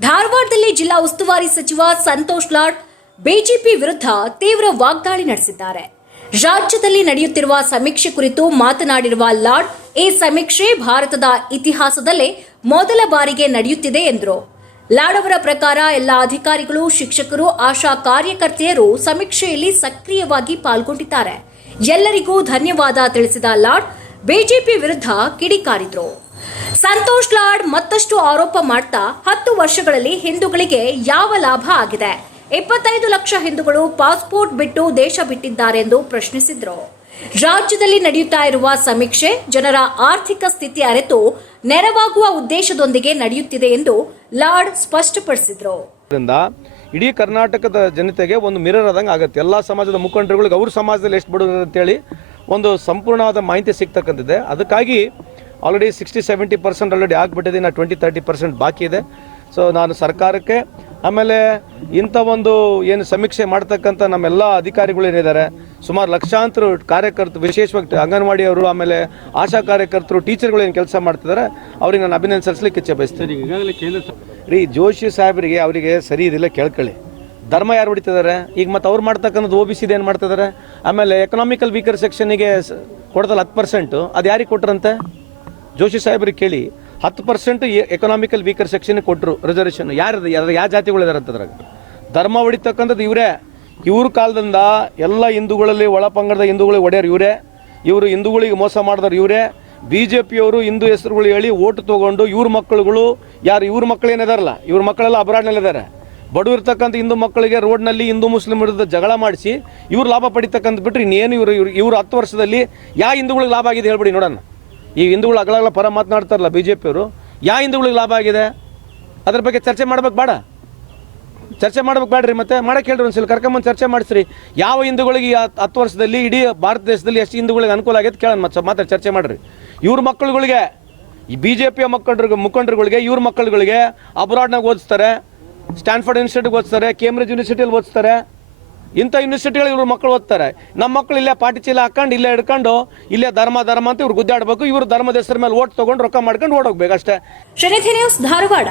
ಧಾರವಾಡದಲ್ಲಿ ಜಿಲ್ಲಾ ಉಸ್ತುವಾರಿ ಸಚಿವ ಸಂತೋಷ್ ಲಾಡ್ ಬಿಜೆಪಿ ವಿರುದ್ಧ ತೀವ್ರ ವಾಗ್ದಾಳಿ ನಡೆಸಿದ್ದಾರೆ. ರಾಜ್ಯದಲ್ಲಿ ನಡೆಯುತ್ತಿರುವ ಸಮೀಕ್ಷೆ ಕುರಿತು ಮಾತನಾಡಿರುವ ಲಾಡ್, ಈ ಸಮೀಕ್ಷೆ ಭಾರತದ ಇತಿಹಾಸದಲ್ಲೇ ಮೊದಲ ಬಾರಿಗೆ ನಡೆಯುತ್ತಿದೆ ಎಂದರು. ಲಾಡ್ ಅವರ ಪ್ರಕಾರ ಎಲ್ಲ ಅಧಿಕಾರಿಗಳು, ಶಿಕ್ಷಕರು, ಆಶಾ ಕಾರ್ಯಕರ್ತೆಯರು ಸಮೀಕ್ಷೆಯಲ್ಲಿ ಸಕ್ರಿಯವಾಗಿ ಪಾಲ್ಗೊಂಡಿದ್ದಾರೆ. ಎಲ್ಲರಿಗೂ ಧನ್ಯವಾದ ತಿಳಿಸಿದ ಲಾಡ್, ಬಿಜೆಪಿ ವಿರುದ್ಧ ಕಿಡಿಕಾರಿದ್ರು. ಸಂತೋಷ್ ಲಾಡ್ ಮತ್ತಷ್ಟು ಆರೋಪ ಮಾಡ್ತಾ ವರ್ಷಗಳಲ್ಲಿ ಹಿಂದೂಗಳಿಗೆ ಯಾವ ಲಾಭ ಆಗಿದೆ? ಇಪ್ಪತ್ತೈದು ಲಕ್ಷ ಹಿಂದೂಗಳು ಪಾಸ್ಪೋರ್ಟ್ ಬಿಟ್ಟು ದೇಶ ಬಿಟ್ಟಿದ್ದಾರೆ ಎಂದು ಪ್ರಶ್ನಿಸಿದ್ರು. ರಾಜ್ಯದಲ್ಲಿ ನಡೆಯುತ್ತಾ ಇರುವ ಸಮೀಕ್ಷೆ ಜನರ ಆರ್ಥಿಕ ಸ್ಥಿತಿ ಅರಿತು ನೆರವಾಗುವ ಉದ್ದೇಶದೊಂದಿಗೆ ನಡೆಯುತ್ತಿದೆ ಎಂದು ಲಾರ್ಡ್ ಸ್ಪಷ್ಟಪಡಿಸಿದ್ರು. ಇಡೀ ಕರ್ನಾಟಕದ ಜನತೆಗೆ ಒಂದು ಮಿರರ್ ಆದಂಗೆ ಆಗುತ್ತೆ. ಎಲ್ಲ ಸಮಾಜದ ಮುಖಂಡರುಗಳಿಗೆ ಅವ್ರ ಸಮಾಜದಲ್ಲಿ ಎಷ್ಟು ಬಡವರು ಅಂತೇಳಿ ಒಂದು ಸಂಪೂರ್ಣವಾದ ಮಾಹಿತಿ ಸಿಗ್ತಕ್ಕಂಥದ್ದೆ. ಅದಕ್ಕಾಗಿ already sixty seventy percent already ಆಗಿಬಿಟ್ಟಿದೆ. ಇನ್ನು ಟ್ವೆಂಟಿ ತರ್ಟಿ ಪರ್ಸೆಂಟ್ ಬಾಕಿ ಇದೆ. ಸೊ ನಾನು ಸರ್ಕಾರಕ್ಕೆ ಆಮೇಲೆ ಇಂಥ ಒಂದು ಏನು ಸಮೀಕ್ಷೆ ಮಾಡ್ತಕ್ಕಂಥ ನಮ್ಮೆಲ್ಲ ಅಧಿಕಾರಿಗಳು ಏನಿದ್ದಾರೆ ಸುಮಾರು ಲಕ್ಷಾಂತರ ಕಾರ್ಯಕರ್ತರು ವಿಶೇಷವಾಗಿ ಅಂಗನವಾಡಿಯವರು ಆಮೇಲೆ ಆಶಾ ಕಾರ್ಯಕರ್ತರು ಟೀಚರ್ಗಳು ಏನು ಕೆಲಸ ಮಾಡ್ತಿದ್ದಾರೆ ಅವ್ರಿಗೆ ನಾನು ಅಭಿನಂದನೆ ಸಲ್ಲಿಸಲಿಕ್ಕೆ ಇಚ್ಛೆ ಬಯಸ್ತೀನಿ. ಸ- ರೀ ಜೋಶಿ ಸಾಹೇಬರಿಗೆ ಅವರಿಗೆ ಸರಿ ಇದಿಲ್ಲ ಕೇಳ್ಕೊಳ್ಳಿ. ಧರ್ಮ ಯಾರು ಹೊಡಿತಿದ್ದಾರೆ? ಈಗ ಮತ್ತೆ ಅವ್ರು ಮಾಡ್ತಕ್ಕಂಥದ್ದು ಓ ಬಿ ಸಿದು ಏನು ಮಾಡ್ತಿದ್ದಾರೆ? ಆಮೇಲೆ ಎಕನಾಮಿಕಲ್ ವೀಕರ್ ಸೆಕ್ಷನಿಗೆ ಕೊಡ್ತಲ್ಲ ಹತ್ತು ಪರ್ಸೆಂಟು ಅದು ಯಾರಿಗೆ ಕೊಟ್ರಂತೆ? ಜೋಶಿ ಸಾಹೇಬ್ರಿಗೆ ಕೇಳಿ. ಹತ್ತು ಪರ್ಸೆಂಟ್ ಎಕನಾಮಿಕಲ್ ವೀಕರ್ ಸೆಕ್ಷನ್ ಕೊಟ್ಟರು ರಿಸರ್ವೇಷನ್ ಯಾರು ಯಾರು ಯಾವ ಜಾತಿಗಳಿದಾರೆ ಅಂತದ್ರಾಗ ಧರ್ಮ ಹೊಡಿತಕ್ಕಂಥದ್ದು ಇವರೇ. ಇವ್ರ ಕಾಲದಿಂದ ಎಲ್ಲ ಹಿಂದೂಗಳಲ್ಲಿ ಒಳ ಪಂಗಡದ ಹಿಂದೂಗಳಿಗೆ ಒಡೆಯರು ಇವರೇ. ಇವರು ಹಿಂದೂಗಳಿಗೆ ಮೋಸ ಮಾಡಿದ್ರು ಇವರೇ. ಬಿ ಜೆ ಪಿಯವರು ಹಿಂದೂ ಹೆಸರುಗಳು ಹೇಳಿ ಓಟ್ ತೊಗೊಂಡು ಇವ್ರ ಮಕ್ಕಳುಗಳು, ಯಾರು ಇವ್ರ ಮಕ್ಕಳು ಏನಿದಾರಲ್ಲ ಇವ್ರ ಮಕ್ಕಳೆಲ್ಲ ಅಬ್ರಾಡ್ನಲ್ಲಿದ್ದಾರೆ ಬಡವಿರ್ತಕ್ಕಂಥ ಹಿಂದೂ ಮಕ್ಕಳಿಗೆ ರೋಡ್ನಲ್ಲಿ ಹಿಂದೂ ಮುಸ್ಲಿಂ ವಿರುದ್ಧ ಜಗಳ ಮಾಡಿಸಿ ಇವ್ರು ಲಾಭ ಪಡಿತಕ್ಕಂಥ ಬಿಟ್ಟರೆ ಇನ್ನೇನು ಇವರು ಇವ್ರು ಇವ್ರು ಹತ್ತು ವರ್ಷದಲ್ಲಿ ಯಾವ ಹಿಂದೂಗಳಿಗೆ ಲಾಭ ಆಗಿದೆ ಹೇಳ್ಬಿಡಿ ನೋಡೋಣ. ಈ ಹಿಂದೂಗಳು ಅಗಳಗಳ ಪರ ಮಾತನಾಡ್ತಾರಲ್ಲ ಬಿ ಜೆ ಪಿಯವರು ಯಾವ ಹಿಂದೂಗಳಿಗೆ ಲಾಭ ಆಗಿದೆ? ಅದ್ರ ಬಗ್ಗೆ ಚರ್ಚೆ ಮಾಡ್ಬೇಕು ಬೇಡ. ಚರ್ಚೆ ಮಾಡ್ಬೇಕು ಬೇಡ್ರಿ ಮತ್ತೆ ಮಾಡಕ್ಕೆ ಹೇಳ್ರಿ ಒಂದ್ಸಲ, ಕರ್ಕೊಂಬಂದು ಚರ್ಚೆ ಮಾಡಿಸ್ರಿ. ಯಾವ ಹಿಂದೂಗಳಿಗೆ ಹತ್ತು ವರ್ಷದಲ್ಲಿ ಇಡೀ ಭಾರತ ದೇಶದಲ್ಲಿ ಎಷ್ಟು ಹಿಂದೂಗಳಿಗೆ ಅನುಕೂಲ ಆಗೈತೆ ಕೇಳೋಣ ಮತ್ತೆ ಮಾತಾಡಿ ಚರ್ಚೆ ಮಾಡ್ರಿ. ಇವ್ರ ಮಕ್ಕಳುಗಳಿಗೆ, ಈ ಬಿ ಜೆ ಪಿಯ ಮುಖಂಡರು ಮುಖಂಡರುಗಳಿಗೆ, ಇವ್ರ ಮಕ್ಕಳುಗಳಿಗೆ ಅಬ್ರಾಡ್ನಾಗ ಓದಿಸ್ತಾರೆ, ಸ್ಟ್ಯಾನ್ಫರ್ಡ್ ಇನ್ಸ್ಟಿಟ್ಯೂಟ್ಗೆ ಓದಿಸ್ತಾರೆ, ಕೇಂಬ್ರಿಜ್ ಯೂನಿವರ್ಸಿಟಿಯಲ್ಲಿ ಓದಿಸ್ತಾರೆ. ಇಂಥ ಯೂನಿವರ್ಸಿಟಿಗಳು ಇವ್ರ ಮಕ್ಕಳು ಓದ್ತಾರೆ. ನಮ್ಮ ಮಕ್ಕಳು ಇಲ್ಲೇ ಪಾಟಿ ಚೀಲ ಹಾಕೊಂಡು ಇಲ್ಲೇ ಹಿಡ್ಕೊಂಡು, ಇಲ್ಲೇ ಧರ್ಮ ಧರ್ಮ ಅಂತ ಇವ್ರು ಗುದ್ದಾಡಬೇಕು. ಇವ್ರು ಧರ್ಮದ ಹೆಸರ ಮೇಲೆ ಓಟ್ ತಗೊಂಡು ರೊಕ್ಕ ಮಾಡ್ಕೊಂಡು ಓಡೋಗ್ಬೇಕು ಅಷ್ಟೇ ಧಾರವಾಡ.